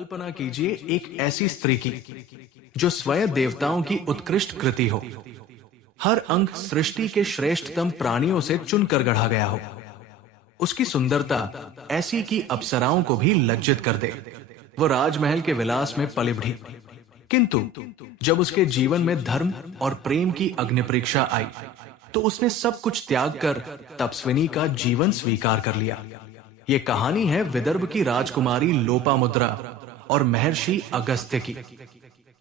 कल्पना कीजिए एक ऐसी स्त्री की जो स्वयं देवताओं की उत्कृष्ट कृति हो। हर अंग सृष्टि के श्रेष्ठतम प्राणियों से चुनकर गढ़ा गया हो। उसकी सुंदरता ऐसी कि अप्सराओं को भी लज्जित कर दे। वो राजमहल के विलास में पली बढ़ी, किंतु जब उसके जीवन में धर्म और प्रेम की अग्नि परीक्षा आई तो उसने सब कुछ त्याग कर तपस्विनी का जीवन स्वीकार कर लिया। ये कहानी है विदर्भ की राजकुमारी लोपामुद्रा और महर्षि अगस्त्य की।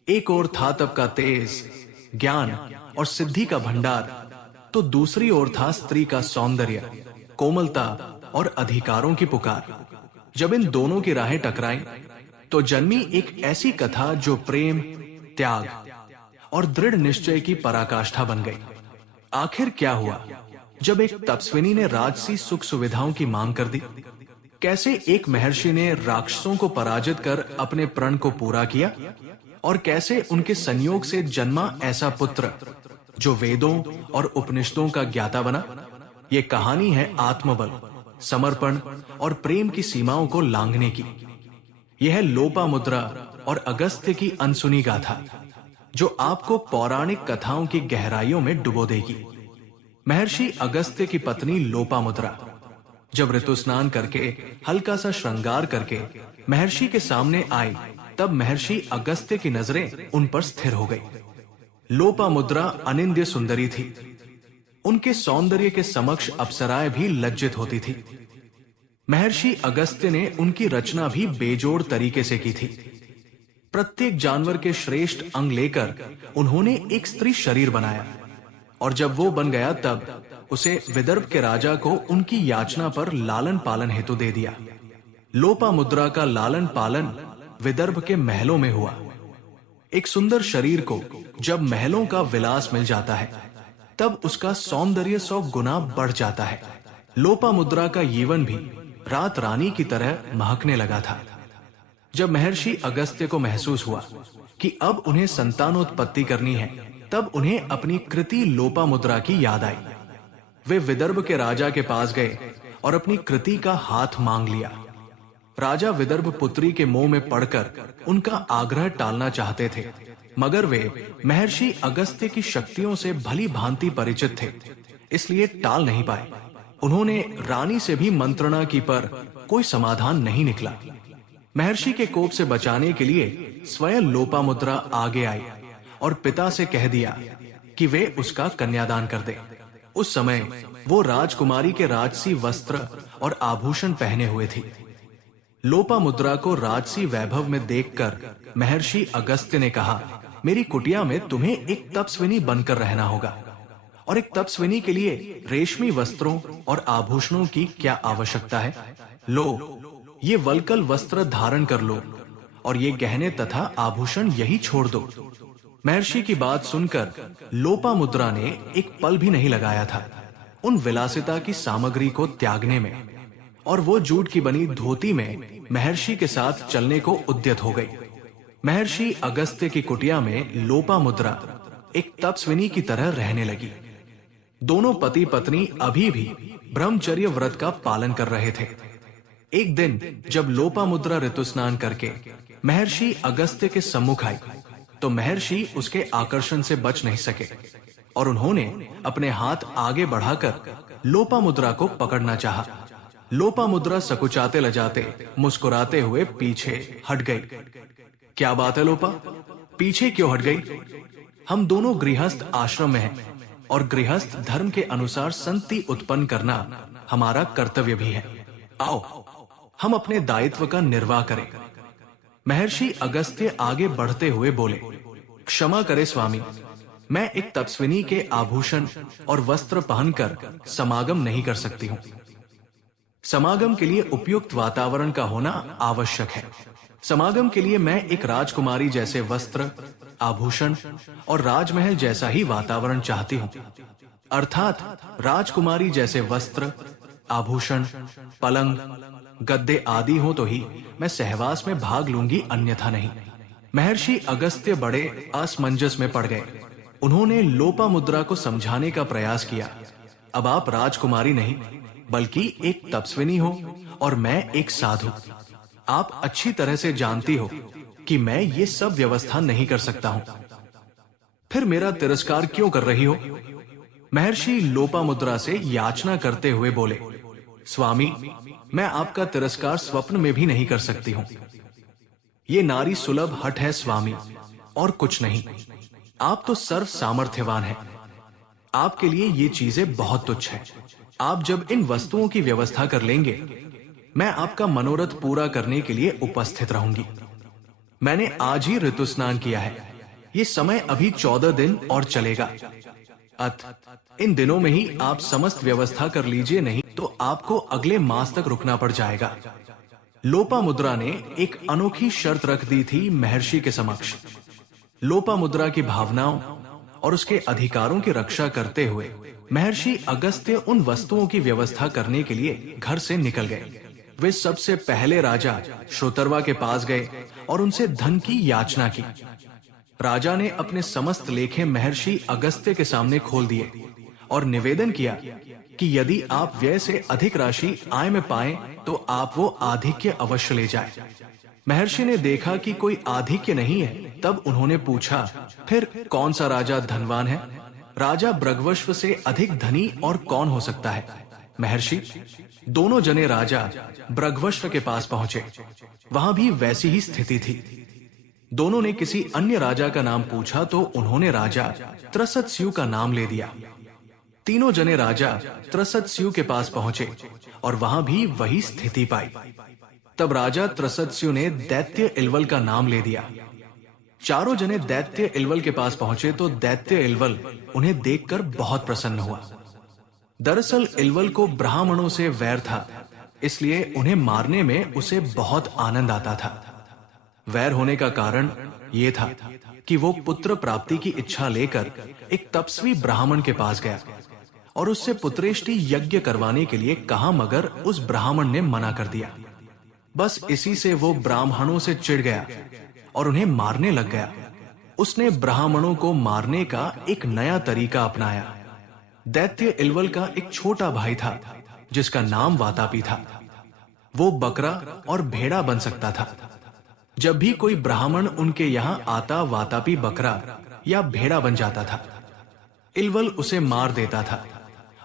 एक ओर था तप का तेज, ज्ञान और सिद्धि का भंडार, तो दूसरी ओर था स्त्री का सौंदर्य, कोमलता और अधिकारों की पुकार। जब इन दोनों की राहें टकराईं, तो जन्मी एक ऐसी कथा जो प्रेम, त्याग और दृढ़ निश्चय की पराकाष्ठा बन गई। आखिर क्या हुआ जब एक तपस्विनी ने राजसी सुख सुविधाओं की मांग कर दी? कैसे एक महर्षि ने राक्षसों को पराजित कर अपने प्रण को पूरा किया? और कैसे उनके संयोग से जन्मा ऐसा पुत्र जो वेदों और उपनिषदों का ज्ञाता बना? ये कहानी है आत्मबल, समर्पण और प्रेम की सीमाओं को लांघने की। यह है लोपामुद्रा और अगस्त्य की अनसुनी गाथा, जो आपको पौराणिक कथाओं की गहराइयों में डुबो देगी। महर्षि अगस्त्य की पत्नी लोपामुद्रा जब ऋतु स्नान करके हल्का सा श्रृंगार करके महर्षि के सामने आई, तब महर्षि अगस्त्य की नजरें उन पर स्थिर हो गई। लोपामुद्रा अनिंद्य सुंदरी थी। उनके सौंदर्य के समक्ष अप्सराएं भी लज्जित होती थी। महर्षि अगस्त्य ने उनकी रचना भी बेजोड़ तरीके से की थी। प्रत्येक जानवर के श्रेष्ठ अंग लेकर उन्होंने एक स्त्री शरीर बनाया, और जब वो बन गया तब उसे विदर्भ के राजा को उनकी याचना पर लालन पालन हेतु दे दिया। लोपामुद्रा का लालन पालन विदर्भ के महलों में हुआ। एक सुंदर शरीर को जब महलों का विलास मिल जाता है, तब उसका सौंदर्य 100 गुना बढ़ जाता है। लोपामुद्रा का यौवन भी रात रानी की तरह महकने लगा था। जब महर्षि अगस्त्य को महसूस हुआ कि अब उन्हें संतानोत्पत्ति करनी है, तब उन्हें अपनी कृति लोपामुद्रा की याद आई। वे विदर्भ के राजा के पास गए और अपनी कृति का हाथ मांग लिया। राजा विदर्भ पुत्री के मोह में पड़कर उनका आग्रह टालना चाहते थे, मगर वे महर्षि अगस्त्य की शक्तियों से भली भांति परिचित थे, इसलिए टाल नहीं पाए। उन्होंने रानी से भी मंत्रणा की, पर कोई समाधान नहीं निकला। महर्षि के कोप से बचाने के लिए स्वयं लोपामुद्रा आगे आई और पिता से कह दिया कि वे उसका कन्यादान कर दे। उस समय वो राजकुमारी के राजसी वस्त्र और आभूषण पहने हुए थी। लोपामुद्रा को राजसी वैभव में देखकर महर्षि अगस्त्य ने कहा, मेरी कुटिया में तुम्हें एक तपस्विनी बनकर रहना होगा, और एक तपस्विनी के लिए रेशमी वस्त्रों और आभूषणों की क्या आवश्यकता है? लो, ये वल्कल वस्त्र धारण कर लो और ये गहने तथा आभूषण यही छोड़ दो। महर्षि की बात सुनकर लोपामुद्रा ने एक पल भी नहीं लगाया था उन विलासिता की सामग्री को त्यागने में, और वो जूट की बनी धोती में महर्षि के साथ चलने को उद्यत हो गई। महर्षि अगस्त्य की कुटिया में लोपामुद्रा एक तपस्विनी की तरह रहने लगी। दोनों पति पत्नी अभी भी ब्रह्मचर्य व्रत का पालन कर रहे थे। एक दिन जब लोपामुद्रा ऋतु स्नान करके महर्षि अगस्त्य के सम्मुख आई, तो महर्षि उसके आकर्षण से बच नहीं सके और उन्होंने अपने हाथ आगे बढ़ाकर लोपामुद्रा को पकड़ना चाहा। लोपामुद्रा सकुचाते लजाते मुस्कुराते हुए पीछे हट गई। क्या बात है लोपा, पीछे क्यों हट गई? हम दोनों गृहस्थ आश्रम में हैं, और गृहस्थ धर्म के अनुसार संति उत्पन्न करना हमारा कर्तव्य भी है। आओ, हम अपने दायित्व का निर्वाह करें। महर्षि अगस्त्य आगे बढ़ते हुए बोले, क्षमा करे स्वामी, मैं एक तपस्विनी के आभूषण और वस्त्र पहनकर समागम नहीं कर सकती हूँ। समागम के लिए उपयुक्त वातावरण का होना आवश्यक है। समागम के लिए मैं एक राजकुमारी जैसे वस्त्र, आभूषण और राजमहल जैसा ही वातावरण चाहती हूँ। अर्थात राजकुमारी जैसे वस्त्र, आभूषण, पलंग, गद्दे आदि हो तो ही मैं सहवास में भाग लूंगी, अन्यथा नहीं। महर्षि अगस्त्य बड़े असमंजस में पड़ गए। उन्होंने लोपामुद्रा को समझाने का प्रयास किया, अब आप राजकुमारी नहीं बल्कि एक तपस्विनी हो और मैं एक साधु। आप अच्छी तरह से जानती हो कि मैं ये सब व्यवस्था नहीं कर सकता हूं। फिर मेरा तिरस्कार क्यों कर रही हो? महर्षि लोपामुद्रा से याचना करते हुए बोले, स्वामी, मैं आपका तिरस्कार स्वप्न में भी नहीं कर सकती हूं। ये नारी सुलभ हठ है स्वामी, और कुछ नहीं। आप तो सर्व सामर्थ्यवान हैं। आपके लिए ये चीजें बहुत तुच्छ हैं। आप जब इन वस्तुओं की व्यवस्था कर लेंगे, मैं आपका मनोरथ पूरा करने के लिए उपस्थित रहूंगी। मैंने आज ही ऋतु स्नान किया है। ये समय अभी 14 दिन और चलेगा। इन दिनों में ही आप समस्त व्यवस्था कर लीजिए, नहीं तो आपको अगले मास तक रुकना पड़ जाएगा। लोपामुद्रा ने एक अनोखी शर्त रख दी थी महर्षि के समक्ष। लोपामुद्रा की भावनाओं और उसके अधिकारों की रक्षा करते हुए महर्षि अगस्त्य उन वस्तुओं की व्यवस्था करने के लिए घर से निकल गए। वे सबसे पहले राजा श्रोतरवा के पास गए और उनसे धन की याचना की। राजा ने अपने समस्त लेखे महर्षि अगस्त्य के सामने खोल दिए और निवेदन किया कि यदि आप व्यय से अधिक राशि आय में पाएं तो आप वो आधिक्य अवश्य ले जाएं। महर्षि ने देखा कि कोई आधिक्य नहीं है, तब उन्होंने पूछा, फिर कौन सा राजा धनवान है? राजा भृगवश्व से अधिक धनी और कौन हो सकता है? महर्षि, दोनों जने राजा भृगवश्व के पास पहुंचे। वहां भी वैसी ही स्थिति थी। दोनों ने किसी अन्य राजा का नाम पूछा तो उन्होंने राजा त्रसत्स्यु का नाम ले दिया। तीनों जने राजा त्रसत्स्यु के पास पहुंचे और वहां भी वही स्थिति पाई। तब राजा त्रसत्स्यु ने दैत्य इलवल का नाम ले दिया। चारों जने दैत्य इलवल के पास पहुंचे तो दैत्य इलवल उन्हें देखकर बहुत प्रसन्न हुआ। दरअसल इलवल को ब्राह्मणों से वैर था, इसलिए उन्हें मारने में उसे बहुत आनंद आता था। वैर होने का कारण यह था कि वो पुत्र प्राप्ति की इच्छा लेकर एक तपस्वी ब्राह्मण के पास गया और उससे पुत्रेष्टि यज्ञ करवाने के लिए कहा, मगर उस ब्राह्मण ने मना कर दिया। बस इसी से वो ब्राह्मणों से चिढ़ गया और उन्हें मारने लग गया। उसने ब्राह्मणों को मारने का एक नया तरीका अपनाया। दैत्य इलवल का एक छोटा भाई था जिसका नाम वातापी था। वो बकरा और भेड़ा बन सकता था। जब भी कोई ब्राह्मण उनके यहाँ आता, वातापी बकरा या भेड़ा बन जाता था। इलवल उसे मार देता था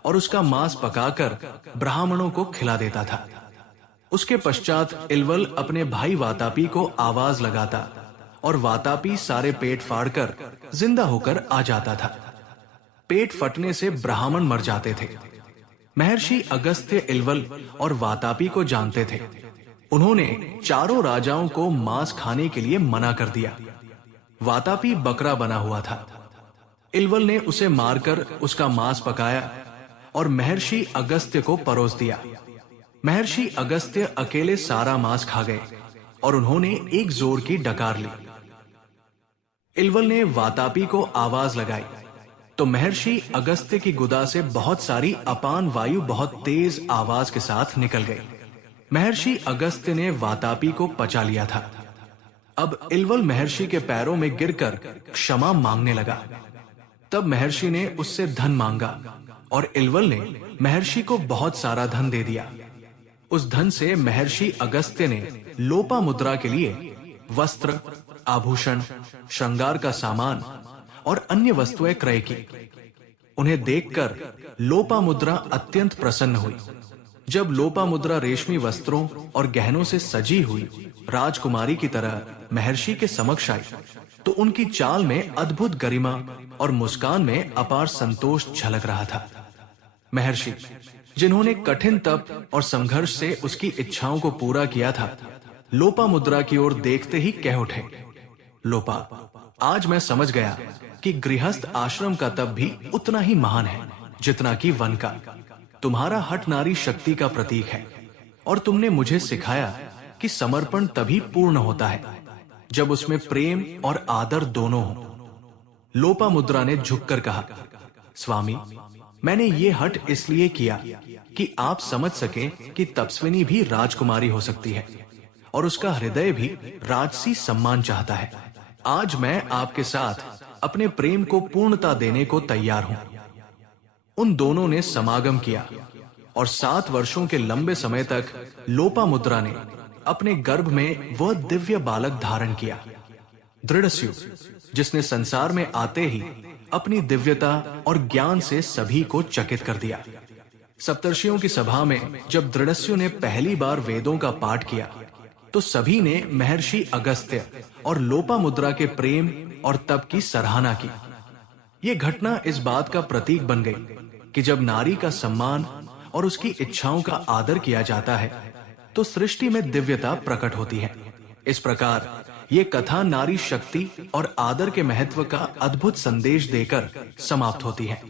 और उसका मांस पकाकर ब्राह्मणों को खिला देता था। उसके पश्चात इलवल अपने भाई वातापी को आवाज लगाता और वातापी सारे पेट फाड़कर जिंदा होकर आ जाता था। पेट फटने से ब्राह्मण मर जाते थे। महर्षि अगस्त्य इलवल और वातापी को जानते थे। उन्होंने चारों राजाओं को मांस खाने के लिए मना कर दिया। वातापी बकरा बना हुआ था। इलवल ने उसे मारकर उसका मांस पकाया और महर्षि अगस्त्य को परोस दिया। महर्षि अगस्त्य अकेले सारा मांस खा गए और उन्होंने एक जोर की डकार ली। इलवल ने वातापी को आवाज लगाई तो महर्षि अगस्त्य की गुदा से बहुत सारी अपान वायु बहुत तेज आवाज के साथ निकल गई। महर्षि अगस्त्य ने वातापी को पचा लिया था। अब इलवल महर्षि के पैरों में गिरकर क्षमा मांगने लगा। तब महर्षि ने उससे धन मांगा और इलवल ने महर्षि को बहुत सारा धन दे दिया। उस धन से महर्षि अगस्त्य ने लोपामुद्रा के लिए वस्त्र, आभूषण, श्रृंगार का सामान और अन्य वस्तुएं क्रय की। उन्हें देखकर लोपामुद्रा अत्यंत प्रसन्न हुई। जब लोपामुद्रा रेशमी वस्त्रों और गहनों से सजी हुई राजकुमारी की तरह महर्षि के समक्ष आई तो उनकी चाल में अद्भुत गरिमा और मुस्कान में अपार संतोष झलक रहा था। महर्षि, जिन्होंने कठिन तप और संघर्ष से उसकी इच्छाओं को पूरा किया था, लोपामुद्रा की ओर देखते ही कह उठे, लोपा, आज मैं समझ गया कि गृहस्थ आश्रम का तप भी उतना ही महान है जितना कि वन का। तुम्हारा हठ नारी शक्ति का प्रतीक है और तुमने मुझे सिखाया कि समर्पण तभी पूर्ण होता है जब उसमें प्रेम और आदर दोनों हो। लोपामुद्रा ने झुककर कहा, स्वामी, मैंने ये हठ इसलिए किया कि आप समझ सके कि तपस्विनी भी राजकुमारी हो सकती है और उसका हृदय भी राजसी सम्मान चाहता है। आज मैं आपके साथ अपने प्रेम को पूर्णता देने को तैयार हूं। उन दोनों ने समागम किया और 7 वर्षों के लंबे समय तक लोपामुद्रा ने अपने गर्भ में वह दिव्य बालक धारण किया। दृढ़स्यु, जिसने संसार में आते ही अपनी दिव्यता और ज्ञान से सभी को चकित कर दिया। सप्तर्षियों की सभा में जब दृढ़स्यु ने पहली बार वेदों का पाठ किया तो सभी ने महर्षि अगस्त्य और लोपामुद्रा के प्रेम और तप की सराहना की। ये घटना इस बात का प्रतीक बन गई कि जब नारी का सम्मान और उसकी इच्छाओं का आदर किया जाता है तो सृष्टि में दिव्यता प्रकट होती है। इस प्रकार ये कथा नारी शक्ति और आदर के महत्व का अद्भुत संदेश देकर समाप्त होती है।